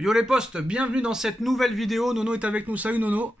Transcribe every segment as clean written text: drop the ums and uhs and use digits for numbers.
Yo les potes, bienvenue dans cette nouvelle vidéo. Nono est avec nous. Salut Nono.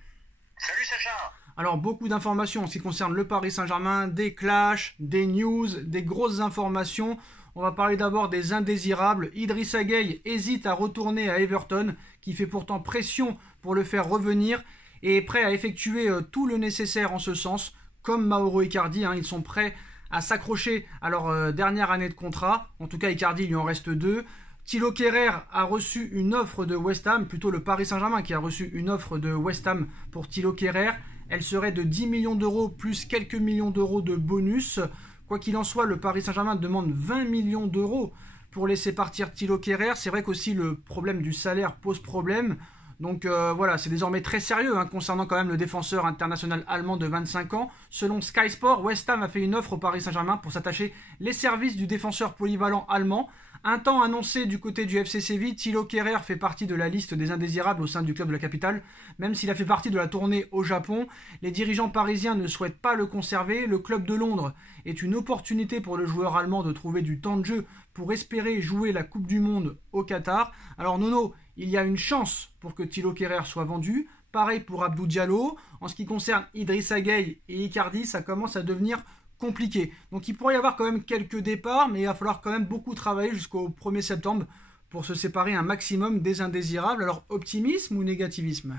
Salut Sacha. Alors beaucoup d'informations en ce qui concerne le Paris Saint-Germain, des clashs, des news, des grosses informations. On va parler d'abord des indésirables. Idrissa Gueye hésite à retourner à Everton, qui fait pourtant pression pour le faire revenir et est prêt à effectuer tout le nécessaire en ce sens. Comme Mauro Icardi, ils sont prêts à s'accrocher à leur dernière année de contrat. En tout cas, Icardi, il lui en reste 2. Thilo Kehrer a reçu une offre de West Ham, plutôt le Paris Saint-Germain qui a reçu une offre de West Ham pour Thilo Kehrer. Elle serait de 10 millions d'euros plus quelques millions d'euros de bonus. Quoi qu'il en soit, le Paris Saint-Germain demande 20 millions d'euros pour laisser partir Thilo Kehrer. C'est vrai qu'aussi le problème du salaire pose problème. Donc voilà, c'est désormais très sérieux concernant quand même le défenseur international allemand de 25 ans. Selon Sky Sport, West Ham a fait une offre au Paris Saint-Germain pour s'attacher les services du défenseur polyvalent allemand. Un temps annoncé du côté du FC Séville, Thilo Kehrer fait partie de la liste des indésirables au sein du club de la capitale. Même s'il a fait partie de la tournée au Japon, les dirigeants parisiens ne souhaitent pas le conserver. Le club de Londres est une opportunité pour le joueur allemand de trouver du temps de jeu pour espérer jouer la Coupe du Monde au Qatar. Alors Nono, il y a une chance pour que Thilo Kehrer soit vendu. Pareil pour Abdou Diallo. En ce qui concerne Idrissa Gueye et Icardi, ça commence à devenir compliqué. Donc il pourrait y avoir quand même quelques départs, mais il va falloir quand même beaucoup travailler jusqu'au 1er septembre pour se séparer un maximum des indésirables. Alors optimisme ou négativisme?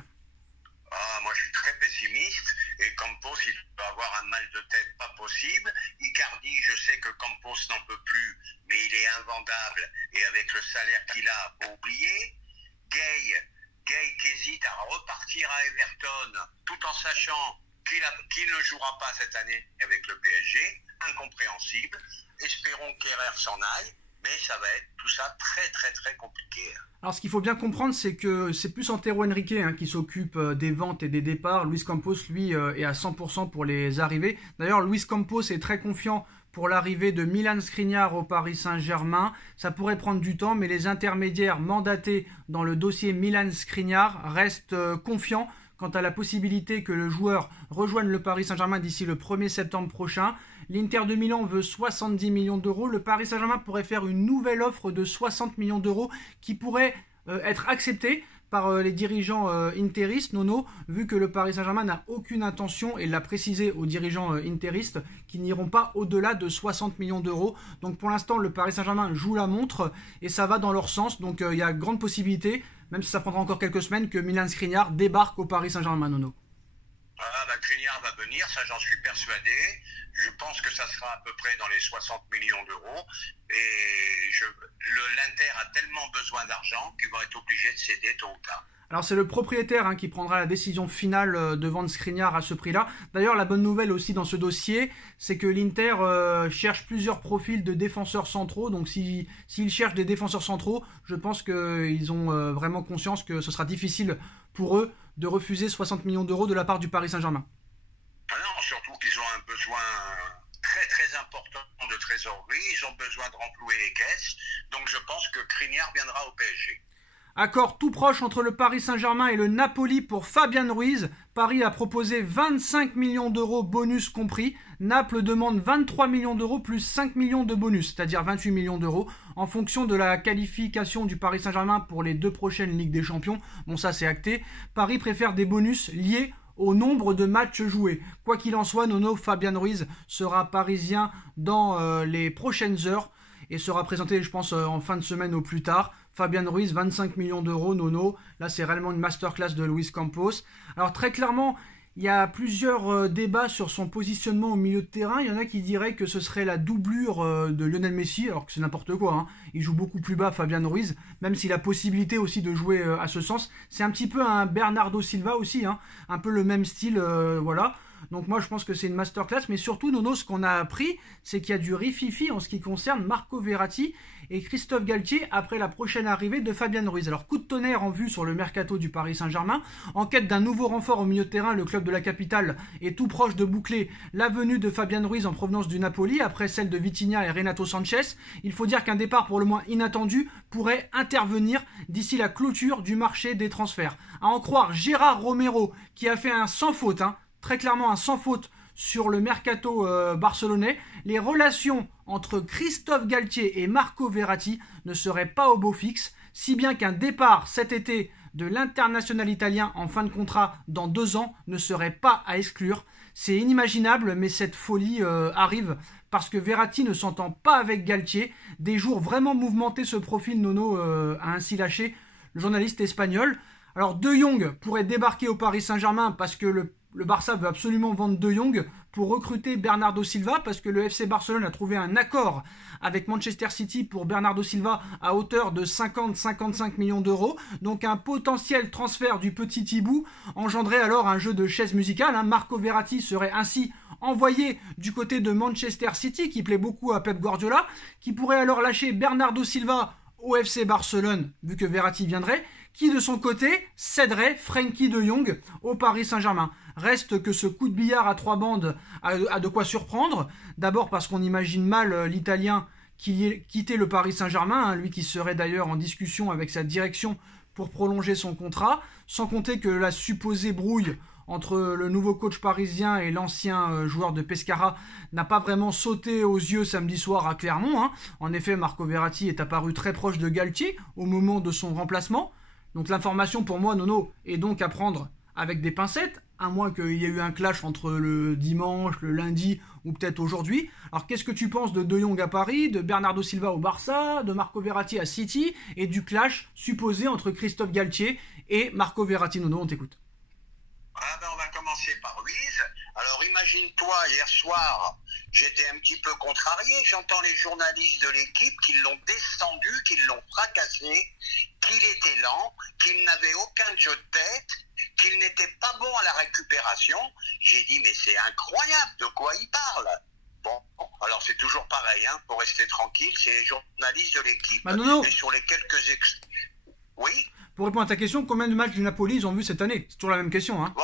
Moi je suis très pessimiste et Campos il doit avoir un mal de tête pas possible. Icardi, je sais que Campos n'en peut plus, mais il est invendable et avec le salaire qu'il a, faut oublier. Gueye qui hésite à repartir à Everton tout en sachant qu'il ne jouera pas cette année avec le PSG, incompréhensible. Espérons qu'Herrera s'en aille, mais ça va être tout ça très compliqué. Alors ce qu'il faut bien comprendre, c'est que c'est plus Antero Henrique qui s'occupe des ventes et des départs. Luis Campos, lui, est à 100% pour les arrivées. D'ailleurs, Luis Campos est très confiant pour l'arrivée de Milan Skriniar au Paris Saint-Germain. Ça pourrait prendre du temps, mais les intermédiaires mandatés dans le dossier Milan Skriniar restent confiants quant à la possibilité que le joueur rejoigne le Paris Saint-Germain d'ici le 1er septembre prochain. L'Inter de Milan veut 70 millions d'euros. Le Paris Saint-Germain pourrait faire une nouvelle offre de 60 millions d'euros qui pourrait être acceptée par les dirigeants interistes, Nono, vu que le Paris Saint-Germain n'a aucune intention, et l'a précisé aux dirigeants interistes, qui n'iront pas au-delà de 60 millions d'euros. Donc pour l'instant, le Paris Saint-Germain joue la montre et ça va dans leur sens. Donc il y a grande possibilité, même si ça prendra encore quelques semaines, que Milan Skriniar débarque au Paris Saint-Germain, Nono. Skriniar va venir, ça j'en suis persuadé. Je pense que ça sera à peu près dans les 60 millions d'euros. Et l'Inter a tellement besoin d'argent qu'il va être obligé de céder tôt ou tard. Alors c'est le propriétaire qui prendra la décision finale de vendre Skriniar à ce prix-là. D'ailleurs, la bonne nouvelle aussi dans ce dossier, c'est que l'Inter cherche plusieurs profils de défenseurs centraux. Donc s'ils cherchent des défenseurs centraux, je pense qu'ils ont vraiment conscience que ce sera difficile pour eux de refuser 60 millions d'euros de la part du Paris Saint-Germain. Non, surtout qu'ils ont un besoin très important de trésorerie. Ils ont besoin de renflouer les caisses. Donc je pense que Skriniar viendra au PSG. Accord tout proche entre le Paris Saint-Germain et le Napoli pour Fabian Ruiz. Paris a proposé 25 millions d'euros bonus compris. Naples demande 23 millions d'euros plus 5 millions de bonus, c'est-à-dire 28 millions d'euros, en fonction de la qualification du Paris Saint-Germain pour les 2 prochaines Ligues des Champions. Bon, ça c'est acté. Paris préfère des bonus liés au nombre de matchs joués. Quoi qu'il en soit, Nono, Fabian Ruiz sera parisien dans les prochaines heures et sera présenté, je pense, en fin de semaine au plus tard. Fabian Ruiz, 25 millions d'euros, Nono. Là, c'est réellement une masterclass de Luis Campos. Alors, très clairement, il y a plusieurs débats sur son positionnement au milieu de terrain. Il y en a qui diraient que ce serait la doublure de Lionel Messi, alors que c'est n'importe quoi. Il joue beaucoup plus bas, Fabian Ruiz, même s'il a possibilité aussi de jouer à ce sens. C'est un petit peu un Bernardo Silva aussi, un peu le même style, voilà. Donc moi je pense que c'est une masterclass, mais surtout Nono, ce qu'on a appris, c'est qu'il y a du rififi en ce qui concerne Marco Verratti et Christophe Galtier après la prochaine arrivée de Fabian Ruiz. Alors coup de tonnerre en vue sur le mercato du Paris Saint-Germain. En quête d'un nouveau renfort au milieu de terrain, le club de la capitale est tout proche de boucler la venue de Fabian Ruiz en provenance du Napoli, après celle de Vitinha et Renato Sanchez. Il faut dire qu'un départ pour le moins inattendu pourrait intervenir d'ici la clôture du marché des transferts. À en croire Gérard Romero, qui a fait un sans faute, très clairement un sans faute sur le mercato barcelonais, les relations entre Christophe Galtier et Marco Verratti ne seraient pas au beau fixe. si bien qu'un départ cet été de l'international italien en fin de contrat dans 2 ans ne serait pas à exclure. C'est inimaginable, mais cette folie arrive parce que Verratti ne s'entend pas avec Galtier. Des jours vraiment mouvementés se profilent, Nono a ainsi lâché le journaliste espagnol. Alors De Jong pourrait débarquer au Paris Saint-Germain parce que le Barça veut absolument vendre De Jong pour recruter Bernardo Silva, parce que le FC Barcelone a trouvé un accord avec Manchester City pour Bernardo Silva à hauteur de 50-55 millions d'euros. Donc un potentiel transfert du petit Hibou engendrait alors un jeu de chaises musicales. Marco Verratti serait ainsi envoyé du côté de Manchester City, qui plaît beaucoup à Pep Guardiola, qui pourrait alors lâcher Bernardo Silva au FC Barcelone, vu que Verratti viendrait, qui de son côté céderait Frenkie de Jong au Paris Saint-Germain. Reste que ce coup de billard à 3 bandes a de quoi surprendre. D'abord parce qu'on imagine mal l'Italien quitter le Paris Saint-Germain, lui qui serait d'ailleurs en discussion avec sa direction pour prolonger son contrat, sans compter que la supposée brouille entre le nouveau coach parisien et l'ancien joueur de Pescara n'a pas vraiment sauté aux yeux samedi soir à Clermont. En effet, Marco Verratti est apparu très proche de Galtier au moment de son remplacement. Donc l'information pour moi, Nono, est donc à prendre avec des pincettes, à moins qu'il y ait eu un clash entre le dimanche, le lundi ou peut-être aujourd'hui. Alors qu'est-ce que tu penses de De Jong à Paris, de Bernardo Silva au Barça, de Marco Verratti à City et du clash supposé entre Christophe Galtier et Marco Verratti? Nono, on t'écoute. On va commencer par Ruiz. Alors imagine-toi, hier soir, j'étais un petit peu contrarié. J'entends les journalistes de l'équipe qui l'ont descendu, qui l'ont fracassé, qu'il était lent, qu'il n'avait aucun jeu de tête, qu'il n'était pas bon à la récupération. J'ai dit, mais c'est incroyable, de quoi il parle? Bon, alors c'est toujours pareil, pour rester tranquille, c'est les journalistes de l'équipe. Nono. Et sur les quelques... Oui. Pour répondre à ta question, combien de matchs du Napoli ils ont vu cette année? C'est toujours la même question. Bon.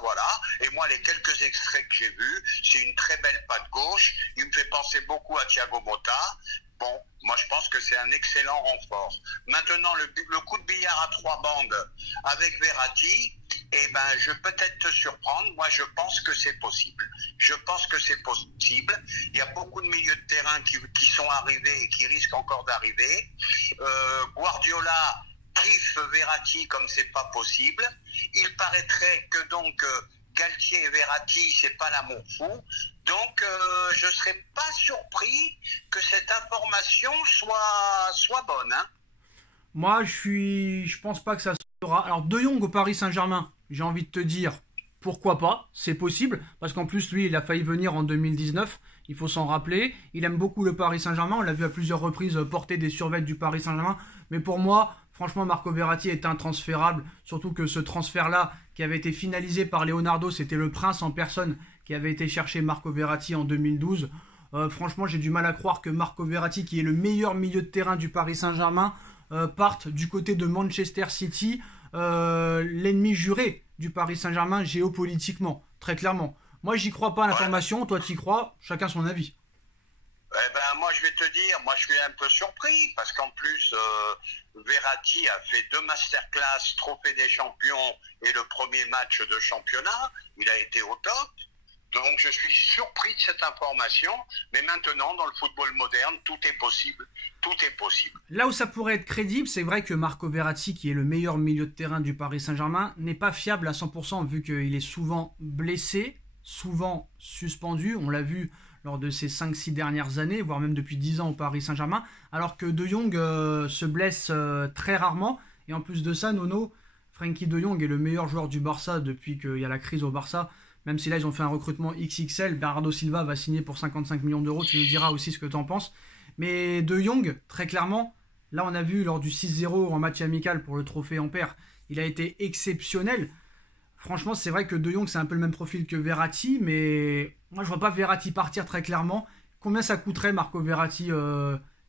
Voilà. Et moi, les quelques extraits que j'ai vus, c'est une très belle patte gauche. Il me fait penser beaucoup à Thiago Motta. Bon, moi, je pense que c'est un excellent renfort. Maintenant, le coup de billard à 3 bandes avec Verratti, je vais peut-être te surprendre. Moi, je pense que c'est possible. Il y a beaucoup de milieux de terrain qui sont arrivés et qui risquent encore d'arriver. Guardiola kiffe Verratti comme c'est pas possible. Il paraîtrait que donc Galtier et Verratti, c'est pas l'amour fou. Donc je serais pas surpris que cette information soit bonne. Moi, je pense pas que ça sera. Alors De Jong au Paris Saint-Germain, j'ai envie de te dire pourquoi pas, c'est possible, parce qu'en plus lui, il a failli venir en 2019. Il faut s'en rappeler. Il aime beaucoup le Paris Saint-Germain. On l'a vu à plusieurs reprises porter des survêtements du Paris Saint-Germain. Mais pour moi, franchement, Marco Verratti est intransférable. Surtout que ce transfert-là, qui avait été finalisé par Leonardo, c'était le prince en personne qui avait été chercher Marco Verratti en 2012. Franchement, j'ai du mal à croire que Marco Verratti, qui est le meilleur milieu de terrain du Paris Saint-Germain, parte du côté de Manchester City, l'ennemi juré du Paris Saint-Germain géopolitiquement, très clairement. Moi, j'y crois pas à l'information, toi, tu y crois, chacun son avis. Moi, je vais te dire, moi, je suis un peu surpris, parce qu'en plus, Verratti a fait 2 masterclass, Trophée des Champions et le premier match de championnat. Il a été au top. Donc, je suis surpris de cette information. Mais maintenant, dans le football moderne, tout est possible. Tout est possible. Là où ça pourrait être crédible, c'est vrai que Marco Verratti, qui est le meilleur milieu de terrain du Paris Saint-Germain, n'est pas fiable à 100%, vu qu'il est souvent blessé, souvent suspendu. On l'a vu lors de ces 5-6 dernières années, voire même depuis 10 ans au Paris Saint-Germain, alors que De Jong se blesse très rarement. Et en plus de ça, Nono, Frenkie De Jong est le meilleur joueur du Barça depuis qu'il y a la crise au Barça. Même si là, ils ont fait un recrutement XXL, Bernardo Silva va signer pour 55 millions d'euros. Tu nous diras aussi ce que tu en penses. Mais De Jong, très clairement, là, on a vu lors du 6-0 en match amical pour le trophée Ampère, il a été exceptionnel. Franchement, c'est vrai que De Jong, c'est un peu le même profil que Verratti, mais moi, je vois pas Verratti partir très clairement. Combien ça coûterait, Marco Verratti,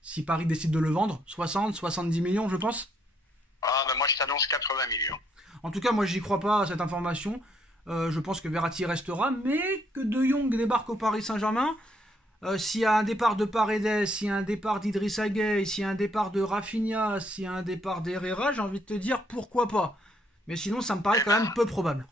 si Paris décide de le vendre? 60, 70 millions, je pense. Moi, je t'annonce 80 millions. En tout cas, moi, j'y crois pas à cette information. Je pense que Verratti restera, mais que De Jong débarque au Paris Saint-Germain. S'il y a un départ de Paredes, s'il y a un départ d'Idrissa Gueye, s'il y a un départ de Rafinha, s'il y a un départ d'Herrera, j'ai envie de te dire pourquoi pas. Mais sinon, ça me paraît quand même peu probable.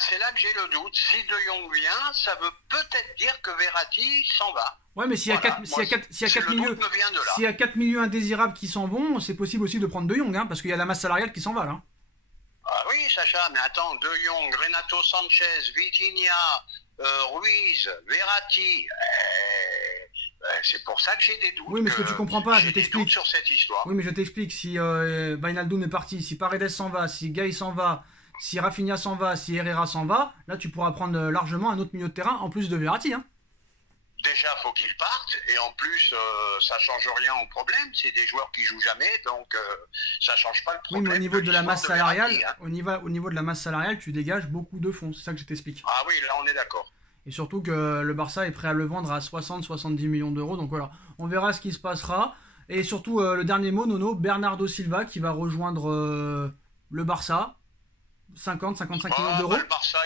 C'est là que j'ai le doute. Si De Jong vient, ça veut peut-être dire que Verratti s'en va. Ouais, mais s'il y a Voilà, 4 moi, le doute me vient de là. s'il y a 4 milieux indésirables qui s'en vont, c'est possible aussi de prendre De Jong, hein, parce qu'il y a la masse salariale qui s'en va là. Ah oui, Sacha, mais attends, De Jong, Renato Sanchez, Vitinha, Ruiz, Verratti, c'est pour ça que j'ai des doutes. Oui, mais ce que tu comprends pas, je j'ai des t'explique. doutes sur cette histoire. Oui, mais je t'explique. Si Wijnaldum est parti, si Paredes s'en va, si Gay s'en va, si Rafinha s'en va, si Herrera s'en va, là tu pourras prendre largement un autre milieu de terrain en plus de Verratti. Hein. Déjà, faut qu'ils partent, et en plus, ça change rien au problème. C'est des joueurs qui jouent jamais, donc ça change pas le Oui, problème. mais au niveau de la masse salariale, Verratti, hein. au niveau de la masse salariale, tu dégages beaucoup de fonds. C'est ça que je t'explique. Ah oui, là on est d'accord. Et surtout que le Barça est prêt à le vendre à 60-70 millions d'euros. Donc voilà, on verra ce qui se passera. Et surtout, le dernier mot, Nono, Bernardo Silva qui va rejoindre le Barça. 50-55 millions d'euros. Le Barça,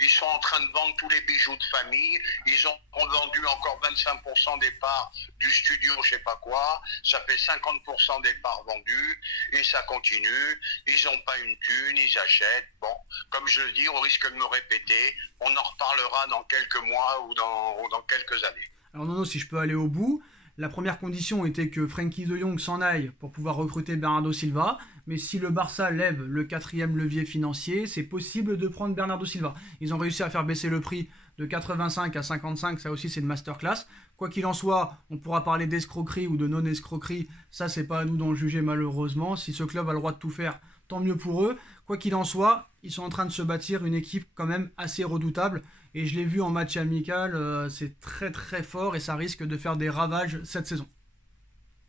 ils sont en train de vendre tous les bijoux de famille. Ils ont vendu encore 25% des parts du studio, je sais pas quoi. Ça fait 50% des parts vendues et ça continue. Ils n'ont pas une thune, ils achètent. Bon, comme je le dis, au risque de me répéter, on en reparlera dans quelques mois ou dans quelques années. Alors Nono, si je peux aller au bout, la première condition était que Frenkie de Jong s'en aille pour pouvoir recruter Bernardo Silva. Mais si le Barça lève le 4e levier financier, c'est possible de prendre Bernardo Silva. Ils ont réussi à faire baisser le prix de 85 à 55, ça aussi c'est une masterclass. Quoi qu'il en soit, on pourra parler d'escroquerie ou de non-escroquerie, ça c'est pas à nous d'en juger malheureusement. Si ce club a le droit de tout faire, tant mieux pour eux. Quoi qu'il en soit, ils sont en train de se bâtir une équipe quand même assez redoutable. Et je l'ai vu en match amical, c'est très très fort et ça risque de faire des ravages cette saison.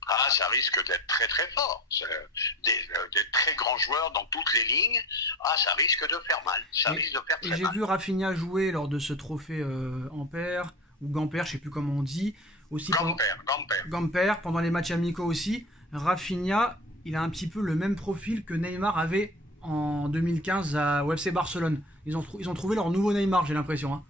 Ah, ça risque d'être très très fort. Des très grands joueurs dans toutes les lignes. Ah, ça risque de faire mal. Ça risque de faire très mal. Et j'ai vu Rafinha jouer lors de ce trophée Ampère, ou Gamper, je sais plus comment on dit. Aussi Gamper, pendant les matchs amicaux aussi. Rafinha, il a un petit peu le même profil que Neymar avait en 2015 au FC Barcelone. Ils ont trouvé leur nouveau Neymar, j'ai l'impression. Hein.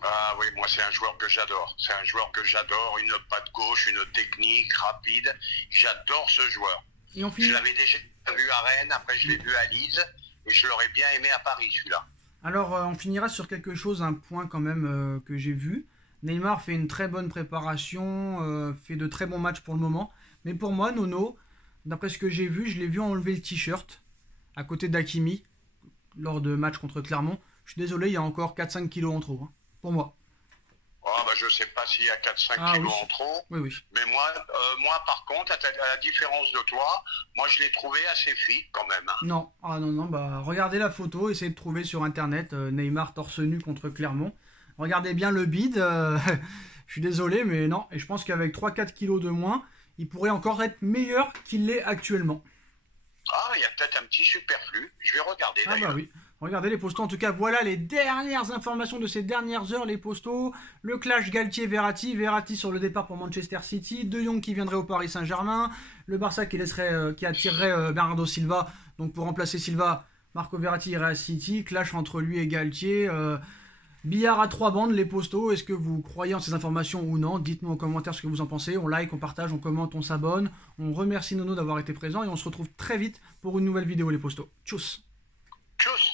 Ah oui, moi c'est un joueur que j'adore. C'est un joueur que j'adore, une patte gauche, une technique rapide. J'adore ce joueur. Et on finit... Je l'avais déjà vu à Rennes, après je l'ai vu à Leeds, et je l'aurais bien aimé à Paris celui-là. Alors on finira sur quelque chose, un point quand même que j'ai vu. Neymar fait une très bonne préparation, fait de très bons matchs pour le moment. Mais pour moi, Nono, d'après ce que j'ai vu, je l'ai vu enlever le t-shirt à côté d'Hakimi lors de match contre Clermont. Je suis désolé, il y a encore 4-5 kilos en trop. Hein. Pour moi. Oh, bah, je ne sais pas s'il y a 4-5 kilos en trop. Oui, oui. Mais moi, par contre, à la différence de toi, moi, je l'ai trouvé assez fit quand même. Non, bah, regardez la photo, essayez de trouver sur Internet Neymar torse nu contre Clermont. Regardez bien le bide. Je suis désolé, mais non. Et je pense qu'avec 3-4 kilos de moins, il pourrait encore être meilleur qu'il l'est actuellement. Ah, il y a peut-être un petit superflu. Je vais regarder d'ailleurs. Ah bah oui. Regardez les postos. En tout cas, voilà les dernières informations de ces dernières heures, les postos. Le clash Galtier-Verratti. Verratti sur le départ pour Manchester City. De Jong qui viendrait au Paris Saint-Germain. Le Barça qui attirerait Bernardo Silva. Donc pour remplacer Silva, Marco Verratti irait à City. Clash entre lui et Galtier. Billard à 3 bandes, les postos. Est-ce que vous croyez en ces informations ou non? Dites-nous en commentaire ce que vous en pensez. On like, on partage, on commente, on s'abonne. On remercie Nono d'avoir été présent et on se retrouve très vite pour une nouvelle vidéo, les postos. Tchuss! Tchuss!